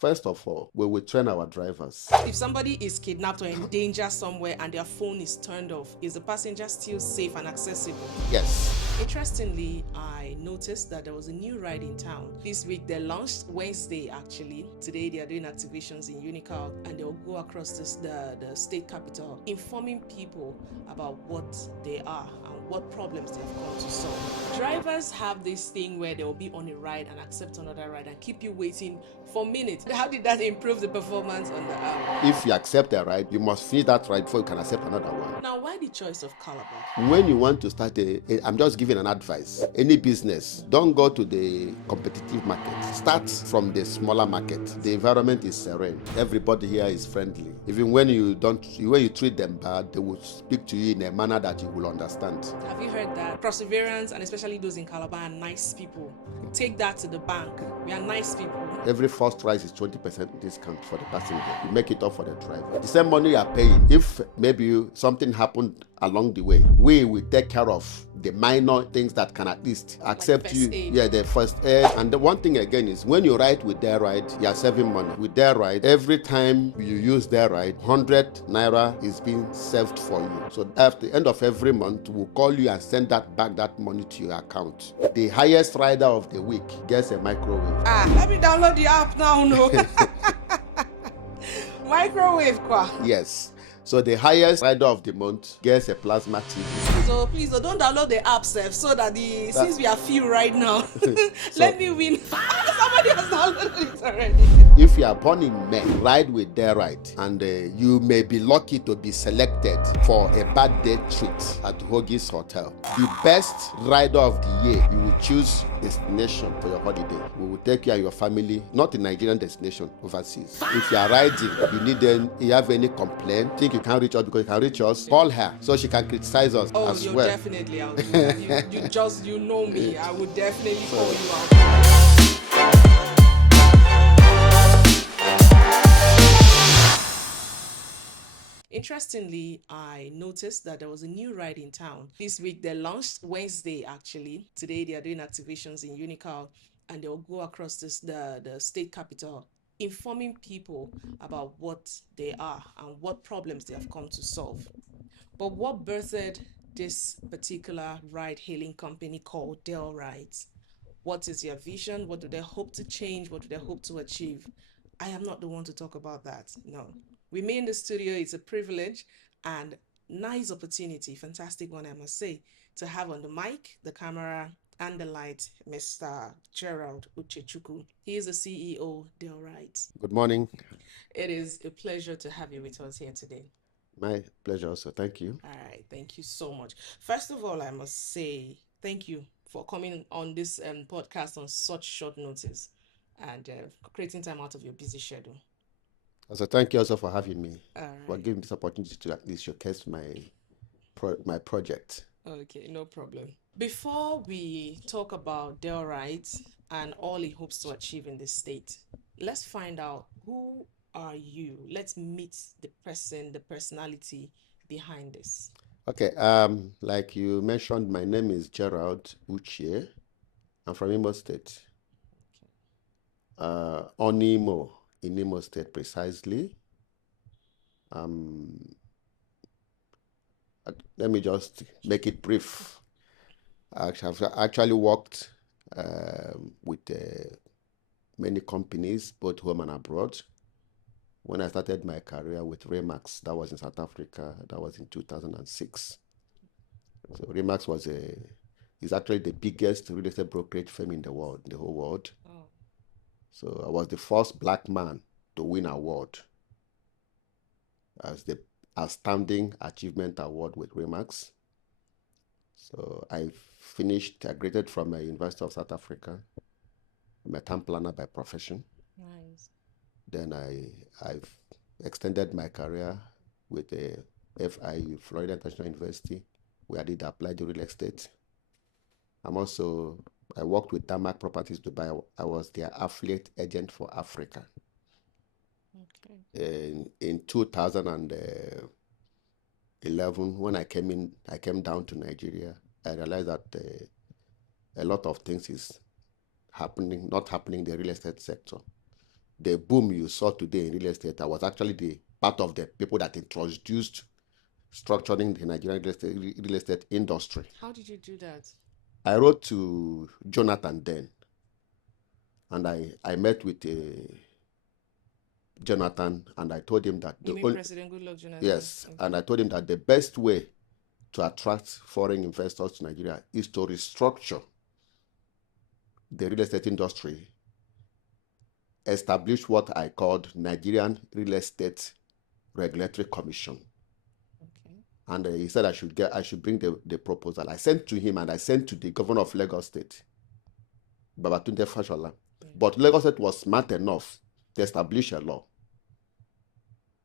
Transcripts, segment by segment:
First of all, we will train our drivers. If somebody is kidnapped or in danger somewhere and their phone is turned off, is the passenger still safe and accessible? Yes. Interestingly, I noticed that there was a new ride in town. This week they launched Wednesday actually. Today they are doing activations in Unical and they'll go across the state capital informing people about what they are and what problems they have come to solve. Drivers have this thing where they'll be on a ride and accept another ride and keep you waiting for minutes. How did that improve the performance on the app? If you accept a ride, you must finish that ride before you can accept another one. Now, why the choice of Calabar? When you want to start I'm just giving an advice. Any business, don't go to the competitive market. Start from the smaller market. The environment is serene. Everybody here is friendly. Even when you treat them bad, they will speak to you in a manner that you will understand. Have you heard that? Perseverance, and especially those in Calabar, are nice people. Take that to the bank. We are nice people. Every first price is 20% discount for the passenger. You make it up for the driver. The same money you are paying. If maybe something happened along the way, we will take care of the minor things that can at least accept like you. Aid. Yeah, the first aid. And the one thing again is when you ride with DellRide, you are saving money. With DellRide, every time you use DellRide, 100 naira is being saved for you. So at the end of every month, we'll call you and send that money to your account. The highest rider of the week gets a microwave. Let me download the app now. No. Microwave kwa. Yes. So the highest rider of the month gets a plasma TV. So please don't download the app, Sef, so that since we are few right now, let me win. Somebody has downloaded it already. If you are born in May, ride with DellRide, and you may be lucky to be selected for a birthday treat at Hoagie's Hotel. The best rider of the year, you will choose destination for your holiday. We will take you and your family, not a Nigerian destination, overseas. If you are riding, you have any complaint, think you can't reach us because you can reach us, call her so she can criticize us as well. Definitely, I'll do that. You know me. I would definitely call you out. Interestingly, I noticed that there was a new ride in town. This week they launched Wednesday actually. Today they are doing activations in Unical and they'll go across the state capital informing people about what they are and what problems they have come to solve. But what birthed this particular ride-hailing company called DellRide? What is their vision? What do they hope to change? What do they hope to achieve? I am not the one to talk about that. No. With me in the studio, it's a privilege and nice opportunity, fantastic one, I must say, to have on the mic, the camera, and the light, Mr. Gerald Uchechukwu. He is the CEO, DellRide. Good morning. It is a pleasure to have you with us here today. My pleasure also. Thank you. All right. Thank you so much. First of all, I must say thank you for coming on this podcast on such short notice and creating time out of your busy schedule. Also, thank you also for having me, for right. giving this opportunity to at least showcase my project. Okay, no problem. Before we talk about DellRide and all he hopes to achieve in this state, let's find out who are you. Let's meet the personality behind this. Okay, like you mentioned, my name is Gerald Uche. I'm from Imo State. On Imo, in Imo State precisely. Let me just make it brief. I've actually worked with many companies, both home and abroad. When I started my career with Remax, that was in South Africa, that was in 2006. So Remax is actually the biggest real estate brokerage firm in the world, in the whole world. Oh. So I was the first black man to win an award as the Outstanding Achievement Award with Remax. So I graduated from the University of South Africa. I'm a town planner by profession. Nice. Then I've extended my career with the FIU, Florida International University, where I did applied real estate. I worked with Tarmac Properties Dubai. I was their affiliate agent for Africa. Okay. In 2011, when I came down to Nigeria, I realized that a lot of things is not happening in the real estate sector. the boom you saw today in real estate, I was actually the part of the people that introduced structuring the Nigerian real estate industry. How did you do that? I wrote to Jonathan then, and I met with Jonathan, and I told him that You mean President Goodluck Jonathan? yes, Okay. and I told him that the best way to attract foreign investors to Nigeria is to restructure the real estate industry, establish what I called Nigerian Real Estate Regulatory Commission. Okay. And he said I should bring the proposal. I sent to him, and I sent to the governor of Lagos State, Babatunde Fashola. Yeah. But Lagos State was smart enough to establish a law,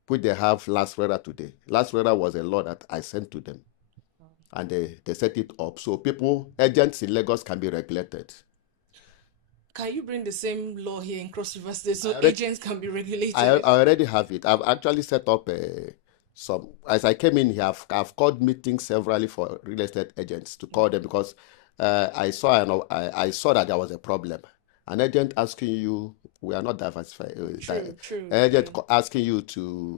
which they have last Friday today. Last Friday was a law that I sent to them, and they set it up so agents in Lagos can be regulated. Can you bring the same law here in Cross River State so agents can be regulated? I already have it. I've actually set up some. As I came in here, I've called meetings severally for real estate agents to call them, because I saw that there was a problem. An agent asking you, we are not diversified. True. Agent asking you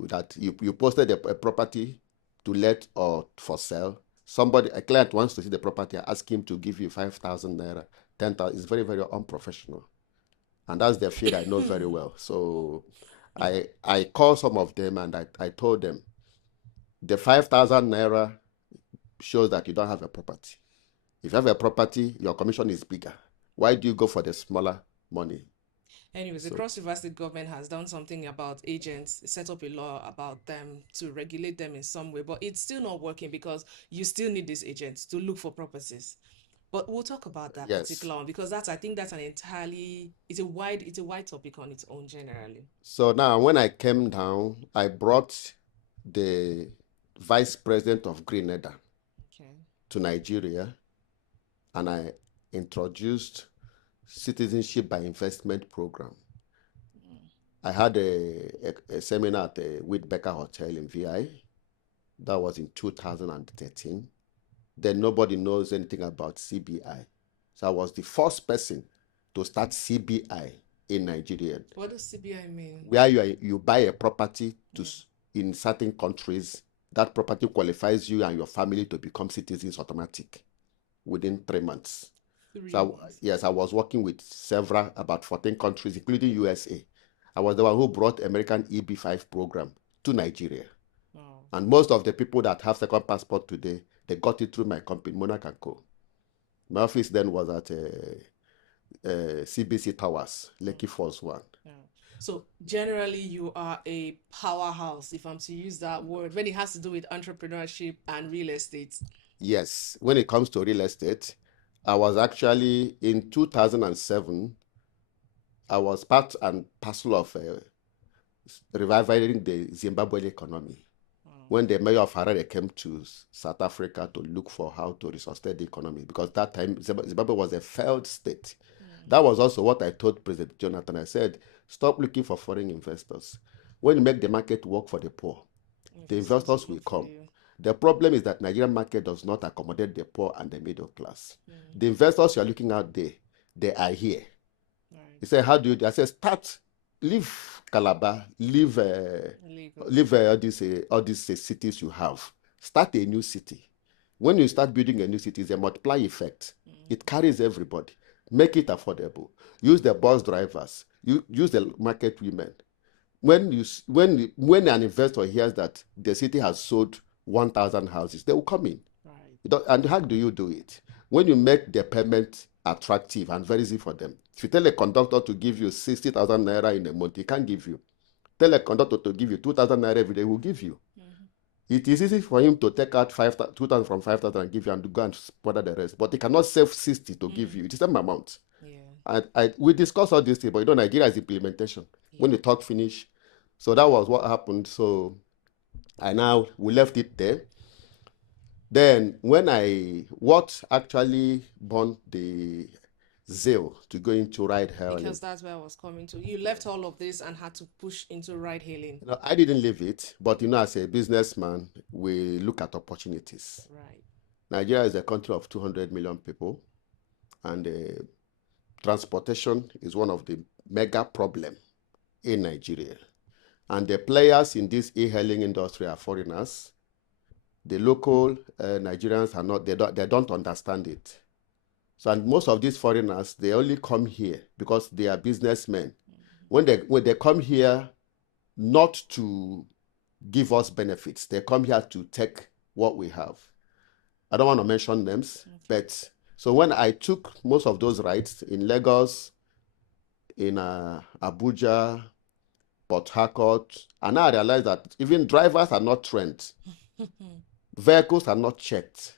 that you posted a property to let or for sale. A client wants to see the property, ask him to give you 5,000 naira, 10,000. It's very, very unprofessional. And that's the field I know very well. So I called some of them, and I told them the 5,000 naira shows that you don't have a property. If you have a property, your commission is bigger. Why do you go for the smaller money? Anyways, the Cross River State government has done something about agents, set up a law about them to regulate them in some way, but it's still not working because you still need these agents to look for properties. But we'll talk about that particular one, because I think that's it's a wide topic on its own generally. So now when I came down, I brought the vice president of Grenada to Nigeria, and I introduced citizenship by investment program. I had a seminar at the Whitbecker Hotel in VI. That was in 2013. Then nobody knows anything about CBI. So I was the first person to start CBI in Nigeria. What does CBI mean? Where you buy a property in certain countries, that property qualifies you and your family to become citizens automatic within 3 months. Yes, I was working with about 14 countries, including USA. I was the one who brought American EB5 program to Nigeria. Wow. And most of the people that have second passport today, they got it through my company, Monarch & Co. My office then was at CBC Towers, Lekki Falls 1. Yeah. So generally, you are a powerhouse, if I'm to use that word, when it has to do with entrepreneurship and real estate. Yes, when it comes to real estate, I was actually, in 2007, I was part and parcel of reviving the Zimbabwean economy. When the mayor of Harare came to South Africa to look for how to resuscitate the economy, because that time Zimbabwe was a failed state. That was also what I told President Jonathan. I said, stop looking for foreign investors. When you make the market work for the poor, the investors will come. The problem is that Nigerian market does not accommodate the poor and the middle class. The investors you are looking out there, they are here. Right. He said, how do you do? I said, leave Calabar, leave all these cities you have. Start a new city. When you start building a new city, it's a multiply effect. It carries everybody. Make it affordable. Use the bus drivers. Use the market women. When an investor hears that the city has sold 1,000 houses, they will come in. Right. And how do you do it? When you make the payment attractive and very easy for them. If you tell a conductor to give you 60,000 naira in a month, he can't give you. Tell a conductor to give you 2,000 naira every day, he will give you. It is easy for him to take out 2,000 from 5,000 and give you, and go and spread the rest. But he cannot save 60 to give you. It is the same amount. Yeah. And we discussed all this thing, but Nigeria is implementation. Yeah. When the talk finished, so that was what happened. So we left it there. Then what actually born the zeal to go into ride hailing? Because that's where I was coming to. You left all of this and had to push into ride hailing. No, I didn't leave it, but as a businessman, we look at opportunities. Right. Nigeria is a country of 200 million people, and transportation is one of the mega problem in Nigeria. And the players in this e-hailing industry are foreigners. The local Nigerians are not, they don't understand it. So, and most of these foreigners, they only come here because they are businessmen. When they come here, not to give us benefits, they come here to take what we have. I don't want to mention names, but so when I took most of those rides in Lagos, in Abuja, Port Harcourt, and now I realized that even drivers are not trained. Vehicles are not checked.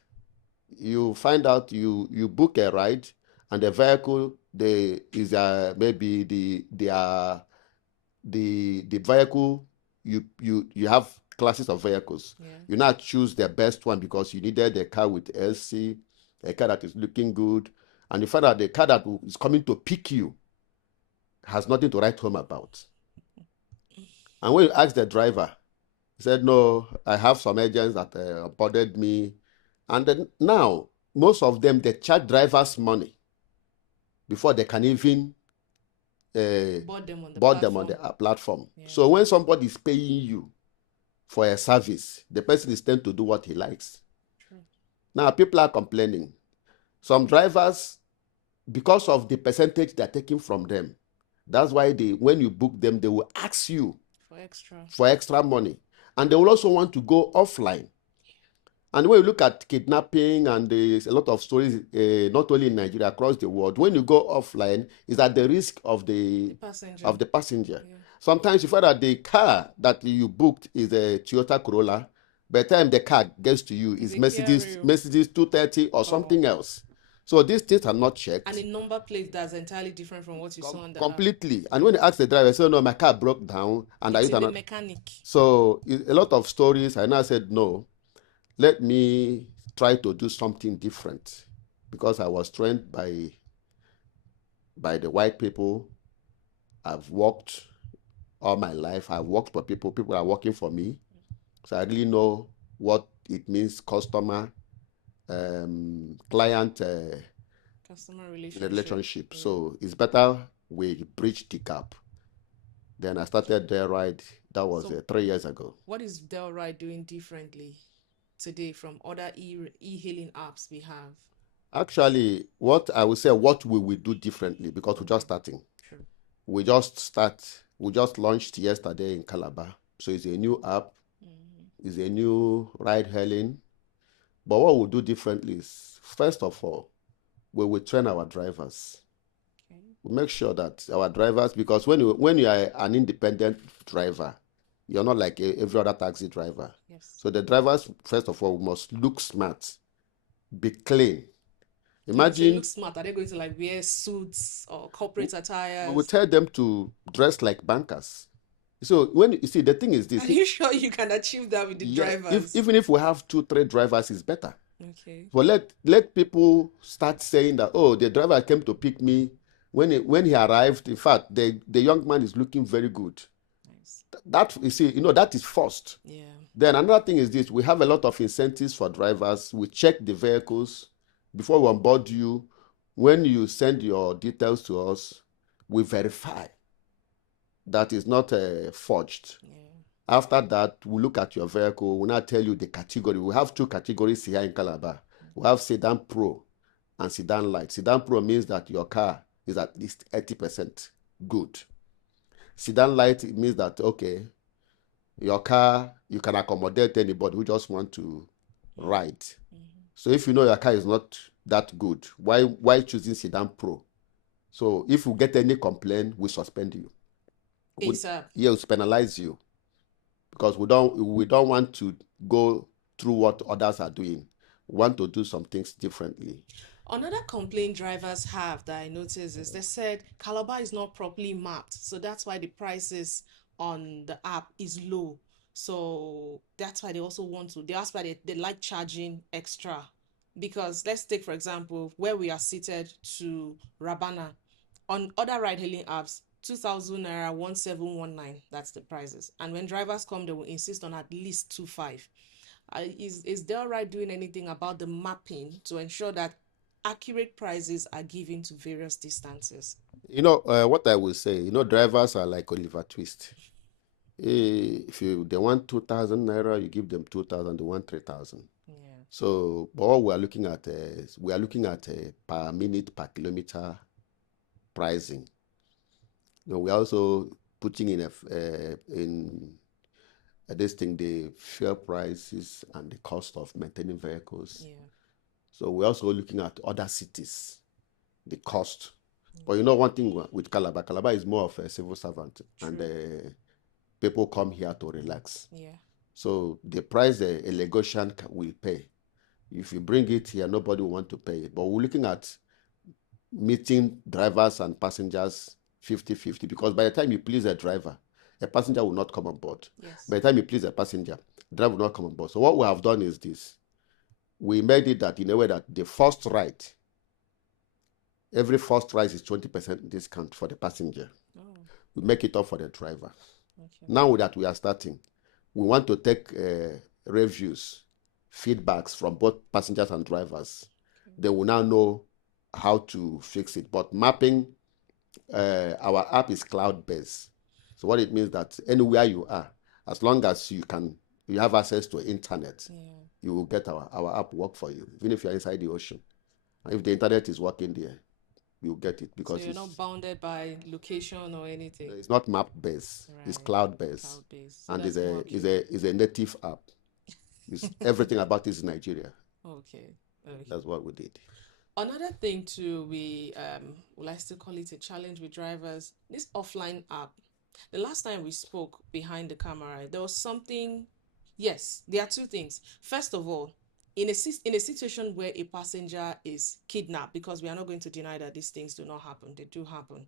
You find out you book a ride, and the vehicle is maybe the vehicle you have classes of vehicles. Yeah. You now choose the best one because you needed a car with LC, a car that is looking good, and you find out the car that is coming to pick you has nothing to write home about. And when you ask the driver, he said, "No, I have some agents that bothered me." And then now, most of them, they charge drivers money before they can even Bought them on the board platform. them on the platform. Yeah. So when somebody is paying you for a service, the person is tend to do what he likes. True. Now, people are complaining. Some drivers, because of the percentage they're taking from them, that's why when you book them, they will ask you for extra money. And they will also want to go offline. And when you look at kidnapping, and there's a lot of stories, not only in Nigeria, across the world, when you go offline, is at the risk of the passenger. Yeah. Sometimes you find that the car that you booked is a Toyota Corolla. By the time the car gets to you, is Mercedes 230 or something else. So these things are not checked. And a number plate that's entirely different from what you saw on the completely. And when you ask the driver, say, "No, my car broke down, and it's in the mechanic." So a lot of stories. I now said, "No, let me try to do something different," because I was trained by the white people. I've worked all my life. I've worked for people. People are working for me. So I really know what it means, customer, client customer relationship. Yeah. So it's better we bridge the gap. Then I started DellRide. That was 3 years ago. What is DellRide doing differently today from other e-hailing apps we have? Actually, what I would say, what we will do differently, because we're just starting. True. We just launched yesterday in Calabar. So it's a new app. It's a new ride hailing. But what we'll do differently is, first of all, we will train our drivers. Okay. We make sure that our drivers, because when you are an independent driver, you're not like every other taxi driver. Yes. So the drivers, first of all, must look smart, be clean. Imagine, look smart. Are they going to like wear suits or corporate attire? We will tell them to dress like bankers. So when you see, the thing is this. Are you sure you can achieve that with the drivers? Even if we have 2-3 drivers, it's better. Okay. But let people start saying that, "Oh, the driver came to pick me. When he arrived, in fact, the young man is looking very good." Nice. That, you see, that is first. Yeah. Then another thing is this: we have a lot of incentives for drivers. We check the vehicles before we onboard you. When you send your details to us, we verify that is not forged. Yeah. After that, we look at your vehicle. We now tell you the category. We have 2 categories here in Calabar. We have Sedan Pro and Sedan Light. Sedan Pro means that your car is at least 80% good. Sedan Light, it means that, okay, your car, you can accommodate anybody who just want to ride. So if you know your car is not that good, why choosing Sedan Pro? So if you get any complaint, we suspend you. We penalize you, because we don't want to go through what others are doing. We want to do some things differently. Another complaint drivers have that I noticed is they said Calabar is not properly mapped, so that's why the prices on the app is low. So that's why they also that's why they like charging extra. Because let's take, for example, where we are seated to Rabana. On other ride-hailing apps, 2,000 naira, 1,719. That's the prices. And when drivers come, they will insist on at least 2,500. Is DellRide doing anything about the mapping to ensure that accurate prices are given to various distances? What I will say, drivers are like Oliver Twist. If they want 2,000 naira, you give them 2,000. They want 3,000. Yeah. So, but what we are looking at is per minute, per kilometer pricing. We're also putting in this thing the fuel prices and the cost of maintaining vehicles. Yeah. So we're also looking at other cities, the cost. Yeah. But one thing with Calabar is more of a civil servant, True. and people come here to relax. Yeah. So the price a Lagosian will pay, if you bring it here, nobody will want to pay it. But we're looking at meeting drivers and passengers 50-50, because by the time you please a driver, a passenger will not come on board. Yes. By the time you please a passenger, driver will not come on board. So what we have done is this. We made it that in a way that the first ride, every first ride is 20% discount for the passenger. Oh, We make it up for the driver. okay. Now that we are starting, we want to take reviews, feedbacks from both passengers and drivers. Okay. They will now know how to fix it. But mapping, our app is cloud-based. So what it means that anywhere you are, as long as you have access to internet, Yeah. you will get our app work for you, even if you're inside the ocean. And if the internet is working there, you'll get it, because So you're not bounded by location or anything. it's not map-based, it's Right. cloud-based. Cloud-based. So And that's more appealing. is a native app. It's everything about it is Nigeria. Okay. Okay. That's what we did. Another thing too, we will I still call it a challenge with drivers, this offline app. The last time we spoke behind the camera, there was something. Yes, there are two things. First of all, in a situation where a passenger is kidnapped, because we are not going to deny that these things do not happen, they do happen.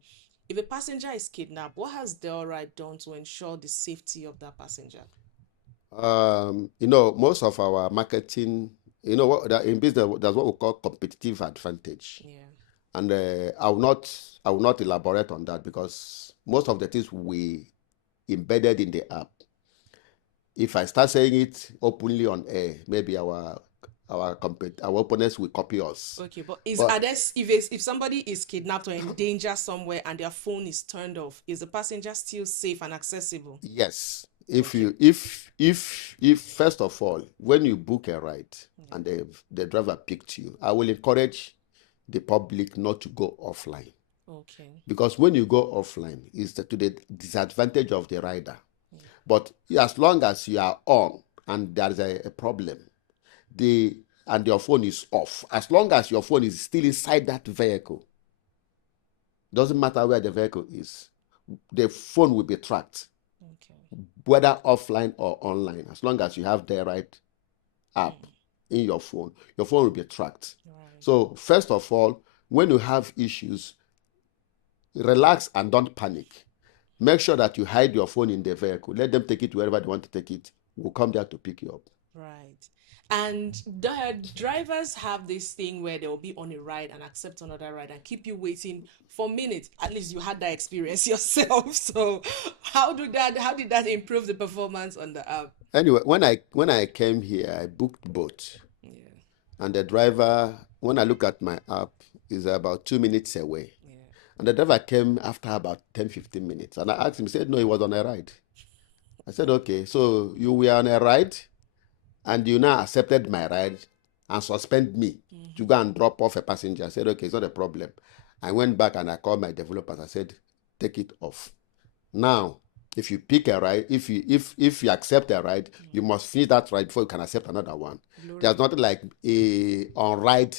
If a passenger is kidnapped, what has DellRide done to ensure the safety of that passenger? Most of our marketing, in business, that's what we call competitive advantage. Yeah. And I will not elaborate on that, because most of the things we embedded in the app, if I start saying it openly on air, maybe our opponents will copy us. Okay, but are there, if somebody is kidnapped or in danger somewhere and their phone is turned off, is the passenger still safe and accessible? Yes. If first of all, when you book a ride and the driver picked you, I will encourage the public not to go offline. Okay. Because when you go offline, it's to the disadvantage of the rider. But as long as you are on and there is a problem, and your phone is off, as long as your phone is still inside that vehicle, doesn't matter where the vehicle is, the phone will be tracked. Okay. Whether offline or online, as long as you have the right app in your phone will be tracked. Right. So first of all, when you have issues, relax and don't panic. Make sure that you hide your phone in the vehicle. Let them take it wherever they want to take it. We'll come there to pick you up. Right. And the drivers have this thing where they'll be on a ride and accept another ride and keep you waiting for minutes. At least you had that experience yourself. So how did that improve the performance on the app? Anyway, when I came here, I booked both. Yeah. And the driver, when I look at my app, is about 2 minutes away. Yeah. And the driver came after about 10-15 minutes. And I asked him, he said, no, he was on a ride. I said, okay, so you were on a ride and you now accepted my ride and suspend me to go and drop off a passenger. I said, okay, it's not a problem. I went back and I called my developers. I said, take it off. Now, if you pick a ride, if you accept a ride, you must finish that ride before you can accept another one. Glory. There's nothing like a on-ride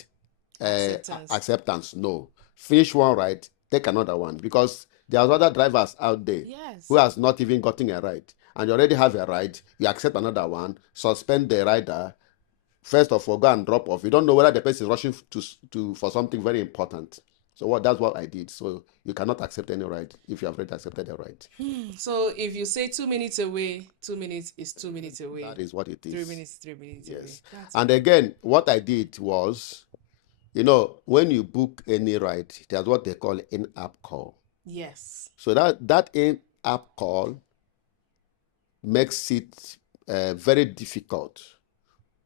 acceptance. No. Finish one ride, take another one, because there's other drivers out there who has not even gotten a ride, and you already have a ride, you accept another one, suspend the rider, first of all, go and drop off. You don't know whether the person is rushing for something very important. So that's what I did. So you cannot accept any ride if you have already accepted a ride. So if you say 2 minutes away, 2 minutes is 2 minutes away. That is what it is. 3 minutes, 3 minutes away. Yes. And again, what I did was, when you book any ride, there's what they call in-app call. Yes. So that in-app call makes it very difficult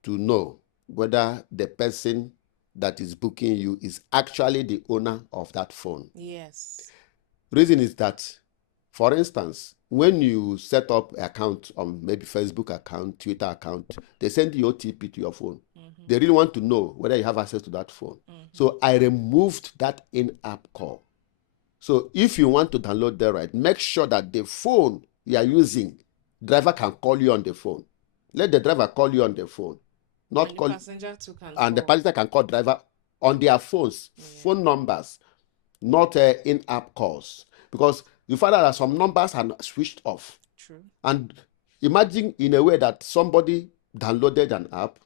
to know whether the person that is booking you is actually the owner of that phone. Yes. Reason is that, for instance, when you set up an account on maybe Facebook account, Twitter account, they send you OTP to your phone. They really want to know whether you have access to that phone. So I removed that in-app call. So if you want to download DellRide, make sure that the phone you are using, driver can call you on the phone. Let the driver call you on the phone. Not And call, the passenger too can and the call. passenger can call driver on their phones, phone numbers, not in-app calls. Because you find out that some numbers are switched off. True. And imagine in a way that somebody downloaded an app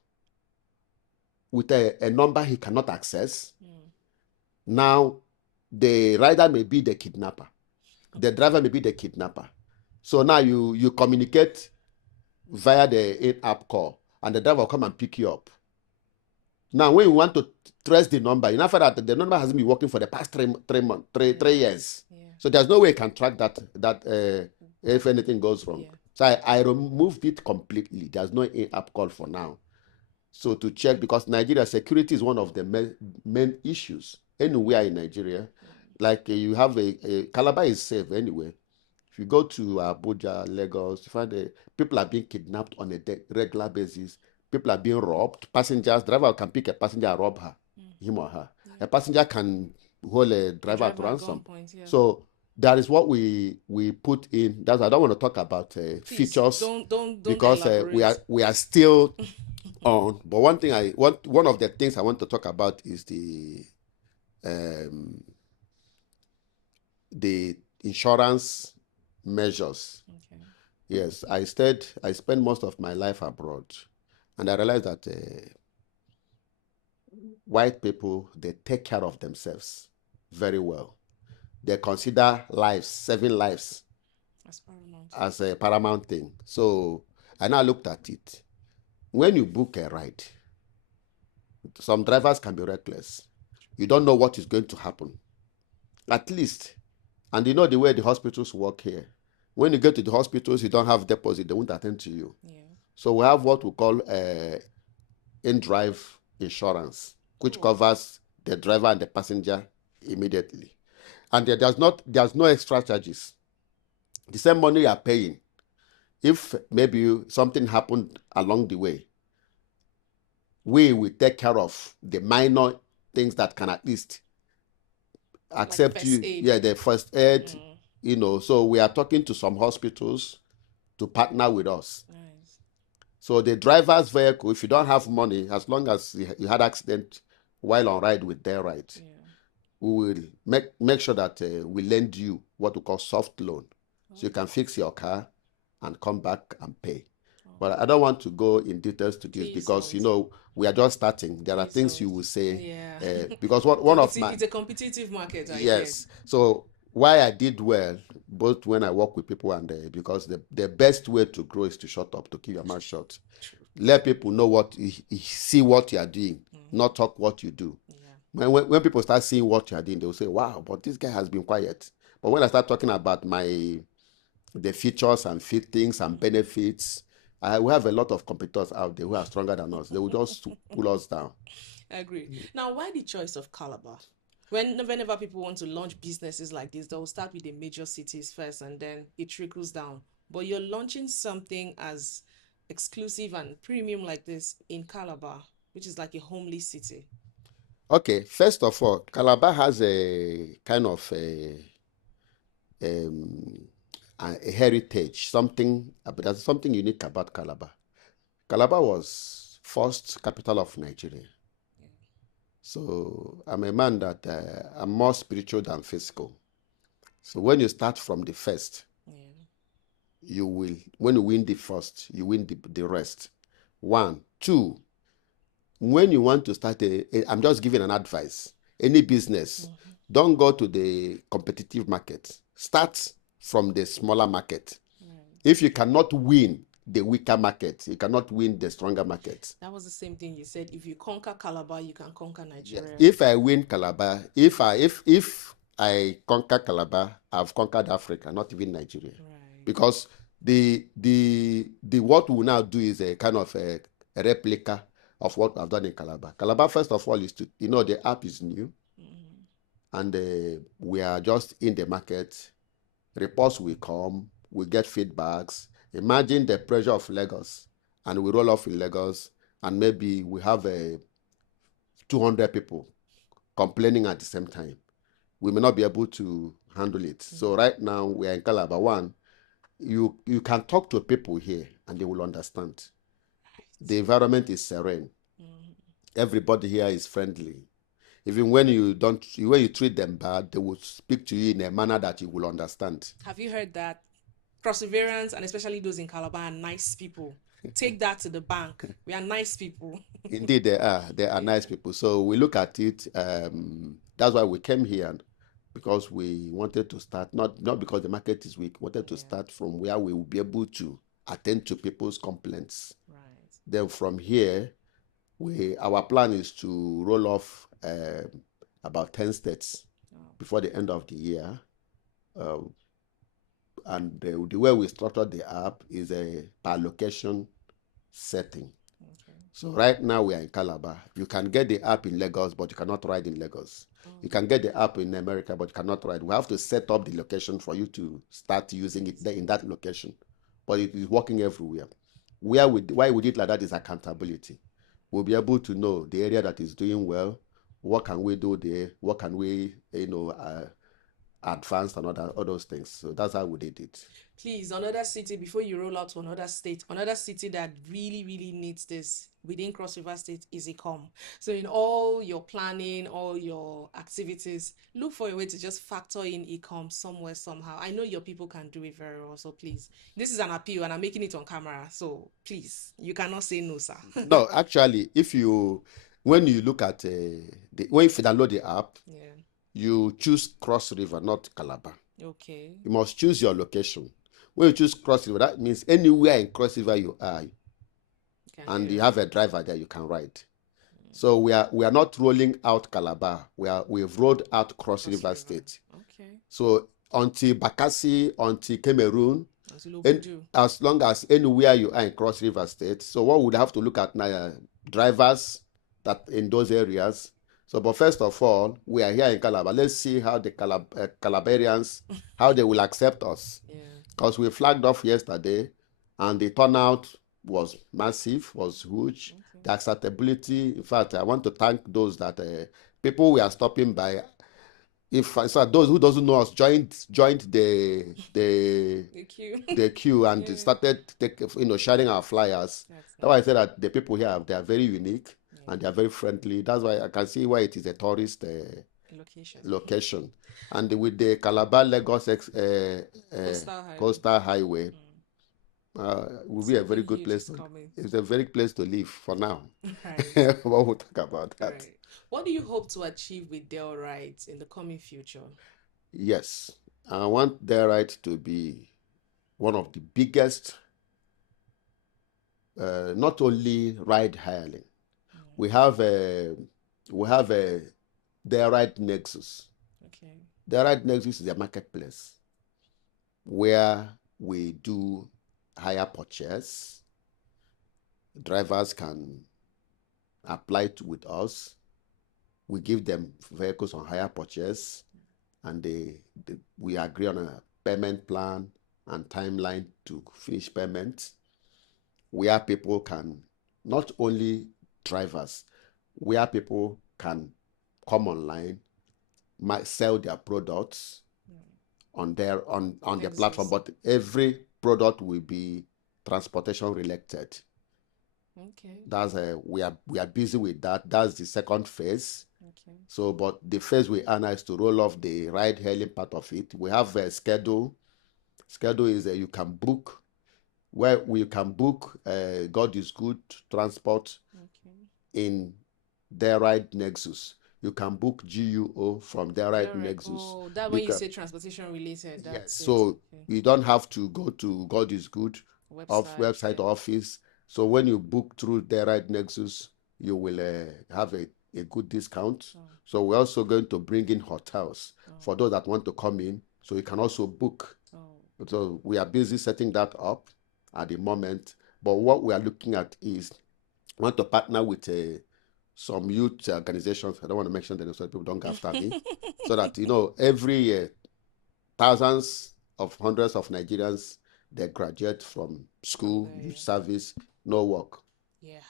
with a number he cannot access. Now, the rider may be the kidnapper. The driver may be the kidnapper. So now you communicate via the in-app call, and the driver will come and pick you up. Now, when you want to trace the number, you know that the number hasn't been working for the past 3 years. Yeah. So there's no way you can track that if anything goes wrong. Yeah. So I removed it completely. There's no in-app call for now. So to check, because Nigeria security is one of the main issues anywhere in Nigeria. Like you have a Calabar is safe anyway. If you go to Abuja, Lagos, you find people are being kidnapped on a regular basis. People are being robbed. Passengers, driver can pick a passenger and rob her, him or her. A passenger can hold a driver at ransom. So that is what we put in. That's I don't want to talk about features. Don't because we are still on. But one of the things I want to talk about is the insurance measures. Okay. Yes, I spent most of my life abroad, and I realized that white people, they take care of themselves very well. They consider saving lives as a paramount thing. So I now looked at it. When you book a ride, some drivers can be reckless. You don't know what is going to happen. At least, and you know the way the hospitals work here. When you get to the hospitals, you don't have deposit, they won't attend to you. Yeah. So we have what we call in-drive insurance, which covers the driver and the passenger immediately. And there's no extra charges. The same money you are paying, if maybe something happened along the way, we will take care of the minor things that can at least accept like you. aid. Yeah, the first aid. So we are talking to some hospitals to partner with us. Nice. So the driver's vehicle, if you don't have money, as long as you had accident while on ride with DellRide, we will make sure that we lend you what we call soft loan. So you can fix your car and come back and pay. But I don't want to go in details to this because, we are just starting. There are things you will say. Because one of my... It's a competitive market, I guess. So why I did well, both when I work with people and because the best way to grow is to shut up, to keep your mouth shut. Let people know see what you are doing, not talk what you do. Yeah. When people start seeing what you are doing, they will say, wow, but this guy has been quiet. But when I start talking about the features and fittings and benefits, we have a lot of competitors out there who are stronger than us. They will just pull us down. I agree. Now, why the choice of Calabar? Whenever people want to launch businesses like this, they'll start with the major cities first and then it trickles down. But you're launching something as exclusive and premium like this in Calabar, which is like a homely city. Okay, first of all, Calabar has a kind of a heritage, but there's something unique about Calabar. Calabar was first capital of Nigeria. Yeah. So I'm a man that I'm more spiritual than physical. So when you start from the first, when you win the first, you win the rest. 1, 2, when you want to start I'm just giving an advice. Any business, don't go to the competitive market. Start from the smaller market. If you cannot win the weaker market, you cannot win the stronger market. That was the same thing you said. If you conquer Calabar, you can conquer Nigeria. Yes. If I win Calabar, if I conquer Calabar, I've conquered Africa, not even Nigeria. Right. Because the what we now do is a kind of a replica of what I've done in Calabar. Calabar, first of all, is to, the app is new, and we are just in the market. Reports will come, we get feedbacks. Imagine the pressure of Lagos, and we roll off in Lagos, and maybe we have 200 people complaining at the same time. We may not be able to handle it. So right now we are in Calabar. One, you can talk to people here and they will understand. The environment is serene. Everybody here is friendly. Even when you treat them bad, they will speak to you in a manner that you will understand. Have you heard that? Perseverance, and especially those in Calabar, are nice people. Take that to the bank. We are nice people. Indeed, they are. They are nice people. So we look at it. That's why we came here, because we wanted to start, not because the market is weak, wanted to start from where we will be able to attend to people's complaints. Right. Then from here, our plan is to roll off about 10 states before the end of the year. And the way we structured the app is a per location setting. Okay. So right now we are in Calabar. You can get the app in Lagos, but you cannot ride in Lagos. You can get the app in America, but you cannot ride. We have to set up the location for you to start using it there in that location. But it is working everywhere. Why we did like that is accountability. We'll be able to know the area that is doing well. What can we do there? What can we, advance and all those things. So that's how we did it. Please, another city, before you roll out to another state, another city that really, really needs this within Cross River State is Ecom. So in all your planning, all your activities, look for a way to just factor in Ecom somewhere, somehow. I know your people can do it very well, so please. This is an appeal and I'm making it on camera. So please, you cannot say no, sir. No, actually, when you look at when you download the app, you choose Cross River, not Calabar. Okay. You must choose your location. When you choose Cross River, that means anywhere in Cross River you are, and you have a driver there, you can ride. So we are not rolling out Calabar. We've rolled out Cross River State. Okay. So until Bakassi, until Cameroon, and as long as anywhere you are in Cross River State. So what we would have to look at now, drivers that in those areas. So, but first of all, we are here in Calabar. Let's see how the Calabarians, how they will accept us. Because we flagged off yesterday, and the turnout was massive, was huge. Okay. The acceptability, in fact, I want to thank those that people we are stopping by. So those who doesn't know us joined the queue. The queue and started sharing our flyers. That's why I said that the people here, they are very unique. And they are very friendly. That's why I can see why it is a tourist location. And with the Calabar Lagos coastal highway, will be a very good place. It's a very place to live for now. Right. What we'll talk about that. Right. What do you hope to achieve with DellRide in the coming future? Yes, I want DellRide to be one of the biggest, not only ride hailing. We have a DellRide Nexus. Okay. DellRide Nexus is a marketplace where we do hire purchase. Drivers can apply with us. We give them vehicles on hire purchase, and we agree on a payment plan and timeline to finish payment, where people can not only drivers, where people can come online, might sell their products on the platform, but every product will be transportation related. Okay. That's we are busy with that. That's the second phase. Okay. So, but the phase we are now is to roll off the ride hailing part of it. We have a schedule. Schedule is you can book, where we can book God is Good transport in DellRide Nexus. You can book GUO from DellRide Nexus. Oh, that when you say transportation related. Yes. So you don't have to go to God is Good website office. So when you book through DellRide Nexus, you will have a good discount. Oh. So we're also going to bring in hotels for those that want to come in. So you can also book. Oh. So we are busy setting that up at the moment. But what we are looking at is want to partner with some youth organizations. I don't want to mention them so people don't go after me. So that, every year, thousands of hundreds of Nigerians, they graduate from school, youth service, no work. Yeah.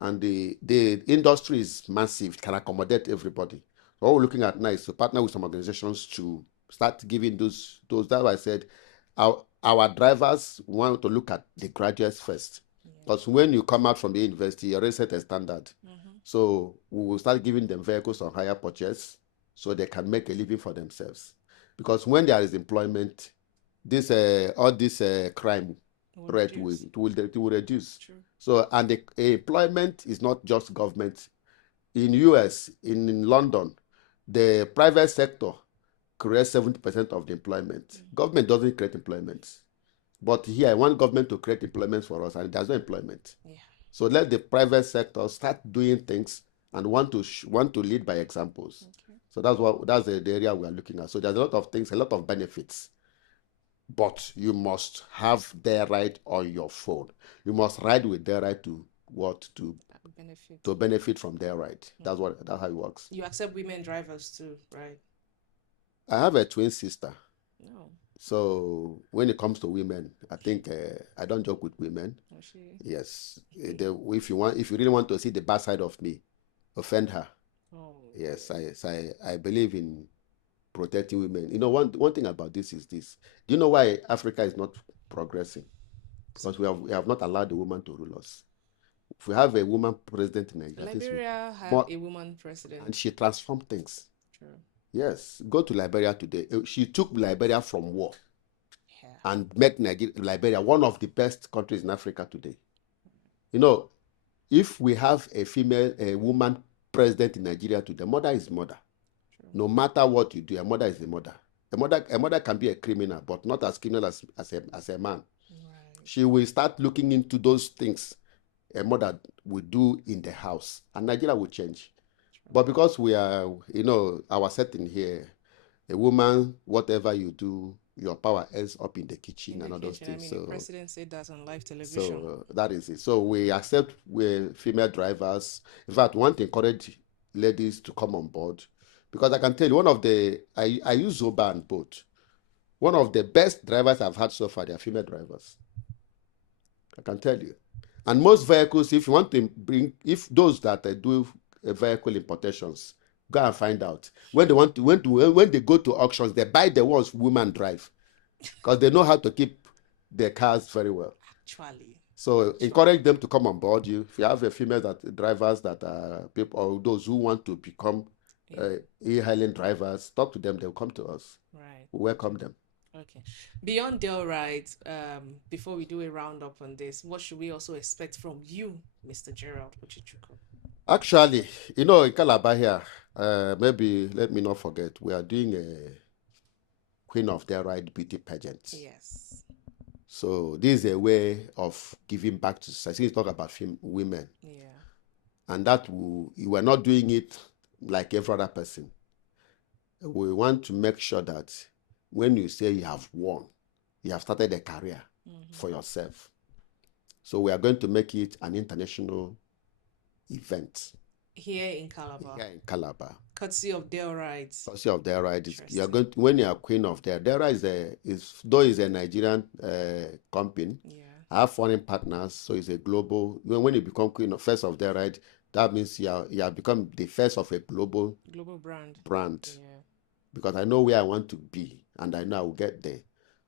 And the industry is massive, can accommodate everybody. So what we're looking at now is to partner with some organizations to start giving those. That's why I said our drivers want to look at the graduates first. Because when you come out from the university, you already set a standard. So we will start giving them vehicles on hire purchase so they can make a living for themselves. Because when there is employment, this all this crime rate will reduce. True. So, and the employment is not just government. In US, in London, the private sector creates 70% of the employment. Government doesn't create employment. But here, I want government to create employment for us, and there's no employment. Yeah. So let the private sector start doing things and want to lead by examples. Okay. So that's the area we are looking at. So there's a lot of things, a lot of benefits. But you must have DellRide on your phone. You must ride with DellRide to benefit from DellRide. That's how it works. You accept women drivers too, right? I have a twin sister. No. So when it comes to women, I think I don't joke with women. Oh, yes. If you really want to see the bad side of me, offend her. Oh. Yes, I believe in protecting women. One thing about this is this. Do you know why Africa is not progressing? Because we have not allowed the woman to rule us. If we have a woman president in Nigeria, Liberia have a woman president, and she transformed things. True. Yes, go to Liberia today. She took Liberia from war, and made Liberia one of the best countries in Africa today. If we have a woman president in Nigeria today, mother is mother. True. No matter what you do, a mother is a mother. A mother can be a criminal, but not as criminal as a man. Right. She will start looking into those things a mother will do in the house, and Nigeria will change. True. But because we are, our setting here, a woman, whatever you do, your power ends up in the kitchen and all those things. The president said that on live television. So that is it. So we accept female drivers. In fact, we want to encourage ladies to come on board, because I can tell you, I use Zoba and Bolt. One of the best drivers I've had so far, they are female drivers. I can tell you. And most vehicles, if you want to if those that do vehicle importations, go and find out. When they go to auctions, they buy the ones women drive, because they know how to keep their cars very well. Actually. So encourage them to come on board. If you have a female drivers that are people, or those who want to become e-hailing drivers, talk to them. They'll come to us. Right. We welcome them. Okay. Beyond DellRide, before we do a roundup on this, what should we also expect from you, Mr. Gerald Ochichuku? Actually, in Calabar here, maybe let me not forget, we are doing a Queen of DellRide beauty pageant. Yes. So this is a way of giving back to society. It's talk about women. Yeah. And that we're not doing it like every other person. We want to make sure that when you say you have won, you have started a career for yourself. So we are going to make it an international event. Here in Calabar. Here in Calabar. Courtesy of DellRide. Courtesy of DellRide. You are going to, when you are queen of DellRide is a Nigerian company. Yeah. I have foreign partners, so it's a global. When you become queen of first of DellRide, that means you have become the first of a global brand. Yeah. Because I know where I want to be, and I know I will get there.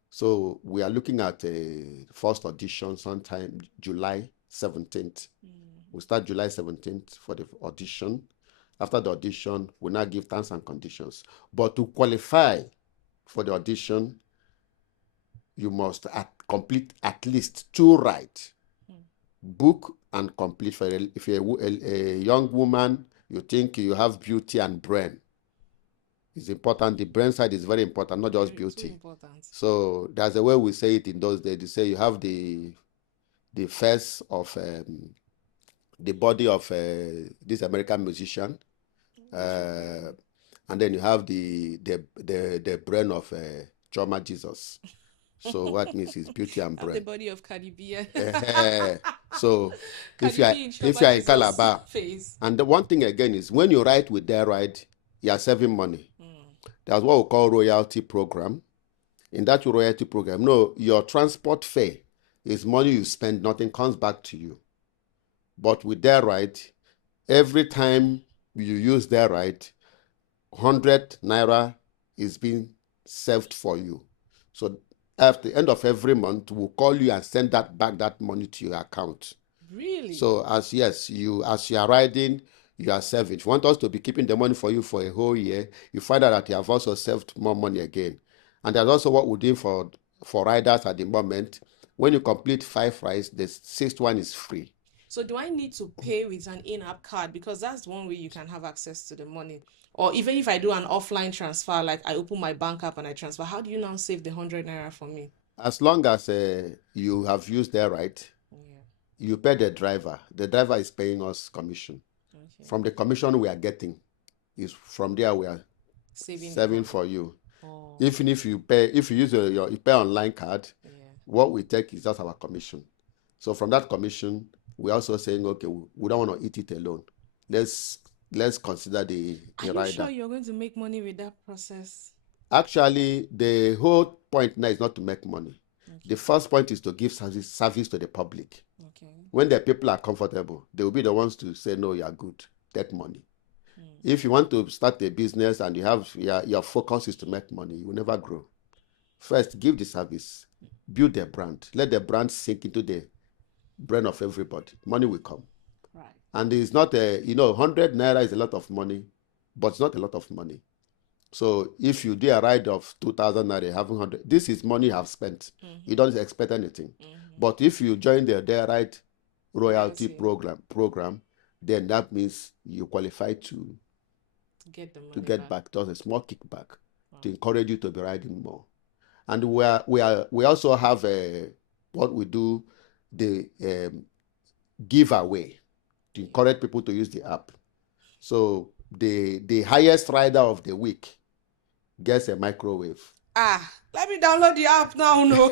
So we are looking at a first audition sometime July 17th. We'll start July 17th for the audition. After the audition, we'll now give terms and conditions. But to qualify for the audition, you must complete at least 2 rides. Book and complete. If you're a young woman, you think you have beauty and brain. It's important. The brain side is very important, not just beauty. So there's a way we say it in those days. They say you have the face of the body of this American musician, and then you have the brain of Choma Jesus. So what means is beauty and brain. The body of Caribbean. So Can if you you are be in if you Shoba are in Jesus' Calabar, face? and the one thing again is when you ride with DellRide, you are saving money. Mm. That's what we call royalty program. In that royalty program, no, your transport fare is money you spend, nothing comes back to you. But with DellRide, every time you use DellRide, 100 naira is being saved for you. So at the end of every month, we'll call you and send that money to your account. Really? So as you are riding, you are saving. If you want us to be keeping the money for you for a whole year, you find out that you have also saved more money again. And that's also what we do for riders at the moment. When you complete 5 rides, the sixth one is free. So do I need to pay with an in-app card? Because that's one way you can have access to the money. Or even if I do an offline transfer, like I open my bank app and I transfer, how do you now save the 100 naira for me? As long as you have used their right, Yeah. you pay the driver. The driver is paying us commission. Okay. From the commission we are getting, is from there we are Saving the saving 100. for you. Oh, Even if you use you pay online card, yeah. what we take is just our commission. So from that commission, we're also saying, okay, we don't want to eat it alone. Let's consider the Are you rider. sure you're going to make money with that process? Actually, the whole point now is not to make money. Okay. The first point is to give service to the public. Okay. When the people are comfortable, they will be the ones to say, no, you are good, take money. Mm. If you want to start a business and you have your focus is to make money, you will never grow. First, give the service, build the brand, let the brand sink into the brain of everybody. Money will come. Right. And it's not 100 naira is a lot of money, but it's not a lot of money. So if you do a ride of 2,000 naira, having 100, this is money you have spent. Mm-hmm. You don't expect anything. Mm-hmm. But if you join the DellRide royalty Royalty. program, then that means you qualify to Get the money to get back just a small kickback to Wow. encourage you to be riding more. And we also have what we do, the giveaway to encourage people to use the app. So the highest rider of the week gets a microwave. Ah, let me download the app now, no.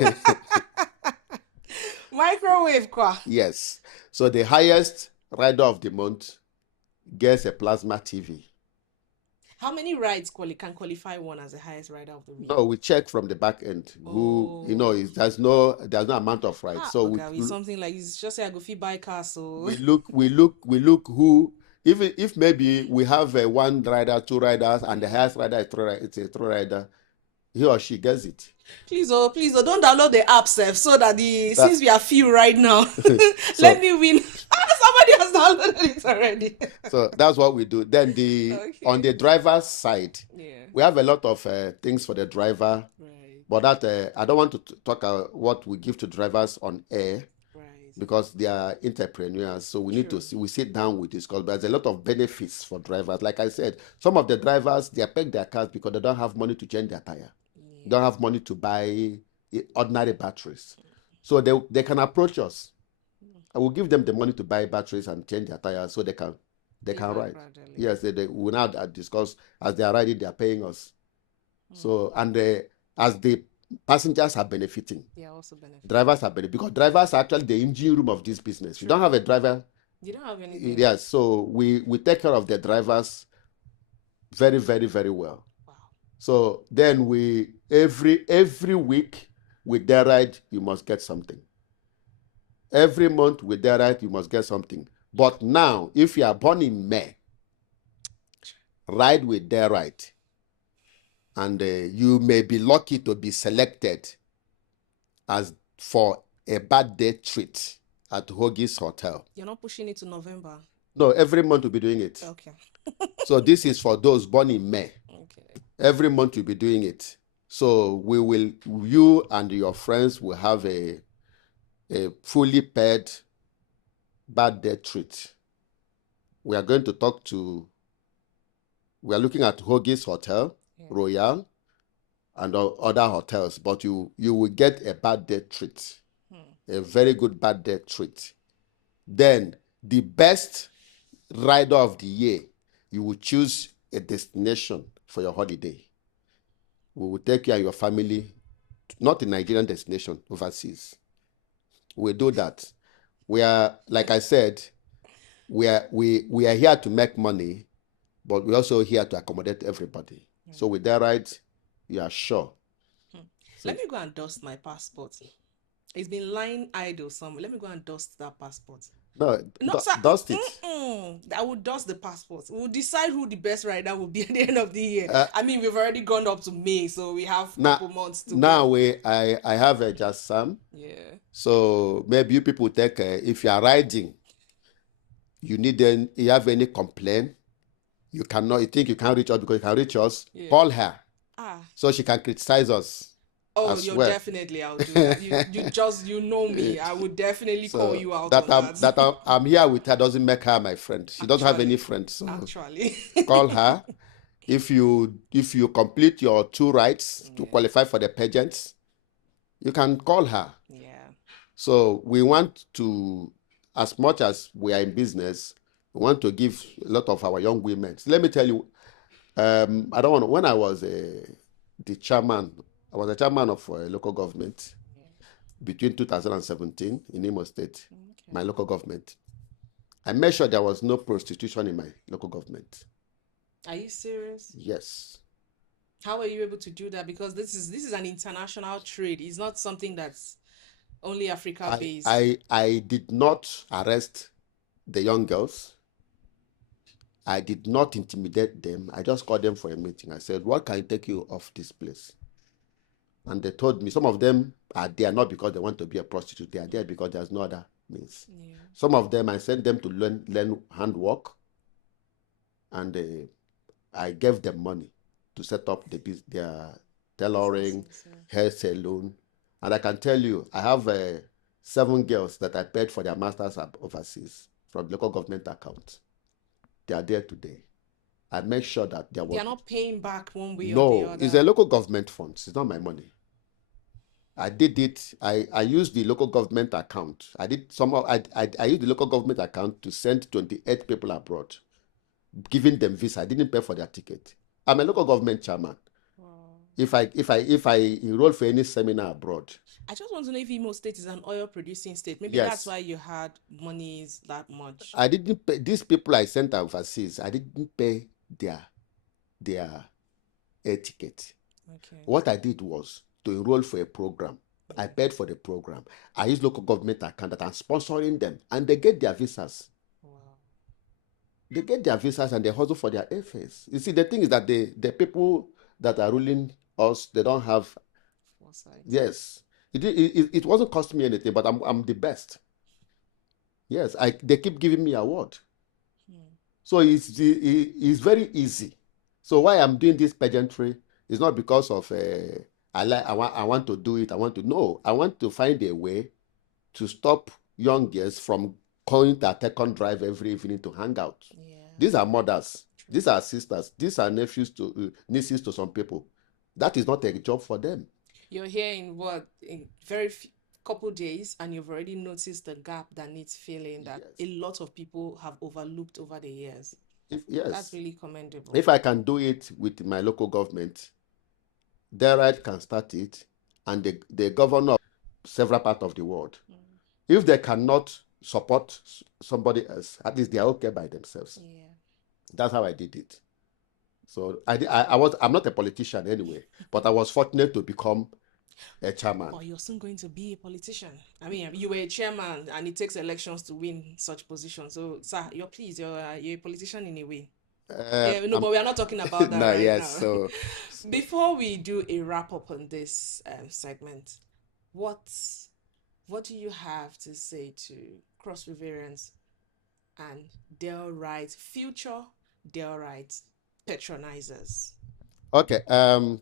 Microwave kwa. Yes. So the highest rider of the month gets a plasma TV. How many rides can qualify one as the highest rider of the week? No, we check from the back end who there's no amount of rides. So okay, with something like it's just say I go fit buy car, so we look who, even if maybe we have one rider, 2 riders, and the highest rider it's a 3 rider, he or she gets it. Please, don't download the app, Seth, so that since we are few right now, let me win. Somebody has downloaded it already. So that's what we do. Then on the driver's side, we have a lot of things for the driver. Right. But that I don't want to talk what we give to drivers on air. Right. Because they are entrepreneurs, so we need to sit down with this, because there's a lot of benefits for drivers. Like I said, some of the drivers, they peg their cars because they don't have money to change their tire. They don't have money to buy ordinary batteries. So they can approach us. I will give them the money to buy batteries and change their tires so they can ride. Gradually. Yes, they will now discuss as they are riding, they are paying us. So and as the passengers are benefiting, they are also benefiting. Drivers are benefiting, because drivers are actually the engine room of this business. You don't have a driver, you don't have anything. Yes, so we take care of the drivers very, very, very well. Wow. So then every week with DellRide, you must get something. Every month with DellRide, you must get something. But now, if you are born in May, ride with DellRide, and you may be lucky to be selected as for a birthday treat at Hoagie's Hotel. You're not pushing it to November? No, every month we'll be doing it. Okay. So this is for those born in May. Okay. Every month you'll be doing it. So you and your friends will have a fully paid birthday treat. We are looking at Hoagie's Hotel, Royal, and other hotels, but you will get a birthday treat, a very good birthday treat. Then the best rider of the year, you will choose a destination for your holiday. We will take you and your family, not a Nigerian destination, overseas. We'll do that. We are, like I said, we are here to make money, but we're also here to accommodate everybody. So with that right, you are sure. So Let me go and dust my passport. It's been lying idle somewhere. Let me go and dust that passport. no, No, sir. dust it. I will dust the passport. We'll decide who the best rider will be at the end of the year. Uh, I mean, we've already gone up to May, so we have a now, couple months to now go. I have just some. Yeah. So maybe you people take if you are riding, you have any complaint, you think you can't reach us because you can reach us, Yeah. call her Ah. so she can criticize us. Oh, as you're well. definitely. I'll do that. You know me. I would definitely call So you out that on that. I'm here with her doesn't make her my friend. She doesn't have any Actually, friends. So actually. call her. If you complete your 2 rights to Yeah. qualify for the pageants, you can call her. Yeah. So we want to, as much as we are in business, we want to give a lot of our young women. So let me tell you, I don't want to, when I was the chairman, I was a chairman of a local government between 2017 in Imo State, my local government. I made sure there was no prostitution in my local government. Are you serious? Yes. How are you able to do that? Because this is an international trade. It's not something that's only Africa based. I did not arrest the young girls. I did not intimidate them. I just called them for a meeting. I said, what can take you off this place? And they told me some of them are there not because they want to be a prostitute. They are there because there's no other means. Yeah. Some of them, I sent them to learn handwork. And I gave them money to set up their tailoring, hair salon. And I can tell you, I have 7 girls that I paid for their masters overseas from local government accounts. They are there today. I make sure that They are not paying back one way or the no, other. it's a local government fund. It's not my money. I did it. I used the local government account. I used the local government account to send 28 people abroad, giving them visa. I didn't pay for their ticket. I'm a local government chairman. Wow. If I enroll for any seminar abroad, I just want to know if Imo State is an oil producing state. Maybe Yes. that's why you had monies that much. I didn't pay these people I sent overseas. I didn't pay their air ticket. Okay. What I did was to enroll for a program. I paid for the program. I use local government account that I'm sponsoring them, and they get their visas. Wow. They get their visas and they hustle for their airfares. You see, the thing is that the people that are ruling us, they don't have. Foresight. Yes, it wasn't cost me anything, but I'm the best. Yes, they keep giving me award. So it's very easy. So why I'm doing this pageantry is not because of I want to do it. I want to find a way to stop young girls from going to a Tekon Drive every evening to hang out. Yeah. These are mothers. These are sisters. These are nieces to some people. That is not a job for them. You're here in very couple days, and you've already noticed the gap that needs filling that Yes. a lot of people have overlooked over the years. Yes. That's really commendable. If I can do it with my local government, DellRide can start it, and the governor of several parts of the world. If they cannot support somebody else, at least they are okay by themselves. Yeah. That's how I did it. So I'm not a politician anyway, but I was fortunate to become a chairman. Or you're soon going to be a politician. I mean, you were a chairman, and it takes elections to win such positions. So, sir, you're a politician in a way. But we are not talking about that No, right yes. now. So Before we do a wrap up on this segment, what do you have to say to Cross Riverians and DellRide, future DellRide patronizers? okay.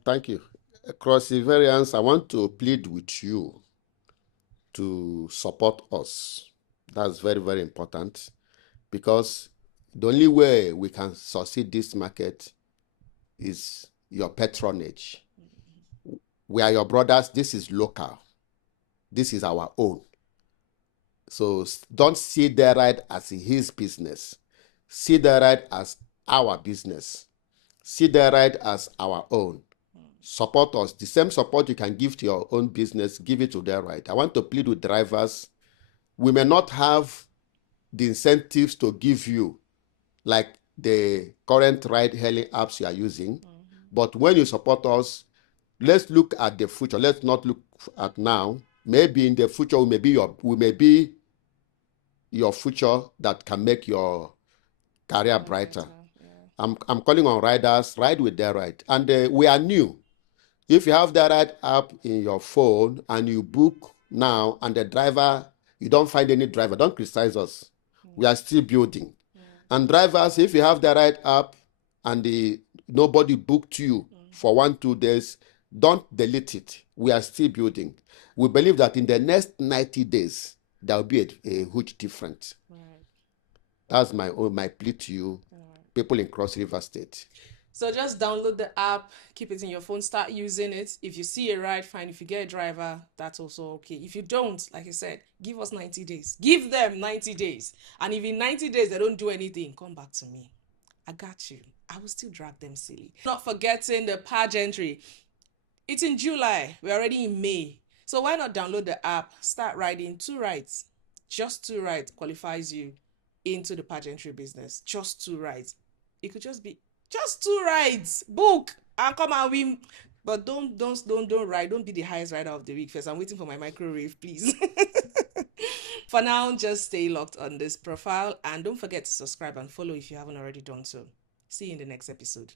Thank you. Cross Riverians, I want to plead with you to support us. That's very, very important, because the only way we can succeed this market is your patronage. We are your brothers. This is local. This is our own. So don't see DellRide as his business. See DellRide as our business. See DellRide as our own. Support us. The same support you can give to your own business, give it to DellRide. I want to plead with drivers We may not have the incentives to give you like the current ride-hailing apps you are using, but when you support us, let's look at the future. Let's not look at now. Maybe in the future, we may be your future that can make your career brighter. Yeah. I'm calling on riders, ride with DellRide. And we are new. If you have DellRide app in your phone and you book now and the driver, you don't find any driver, don't criticize us. We are still building. And drivers, if you have DellRide app and nobody booked you for 1-2 days, don't delete it. We are still building. We believe that in the next 90 days, there will be a huge difference. Right. That's my plea to you, people in Cross River State. So just download the app, keep it in your phone, start using it. If you see a ride, fine. If you get a driver, that's also okay. If you don't, like I said, give us 90 days. Give them 90 days. And if in 90 days they don't do anything, come back to me. I got you. I will still drag them silly. Not forgetting the pageantry. It's in July. We're already in May. So why not download the app, start riding 2 rides. Just 2 rides qualifies you into the pageantry business. Just 2 rides. It could just be just 2 rides. Book and come and win. But don't ride. Don't be the highest rider of the week first. I'm waiting for my microwave, please. For now, just stay locked on this profile and don't forget to subscribe and follow if you haven't already done so. See you in the next episode.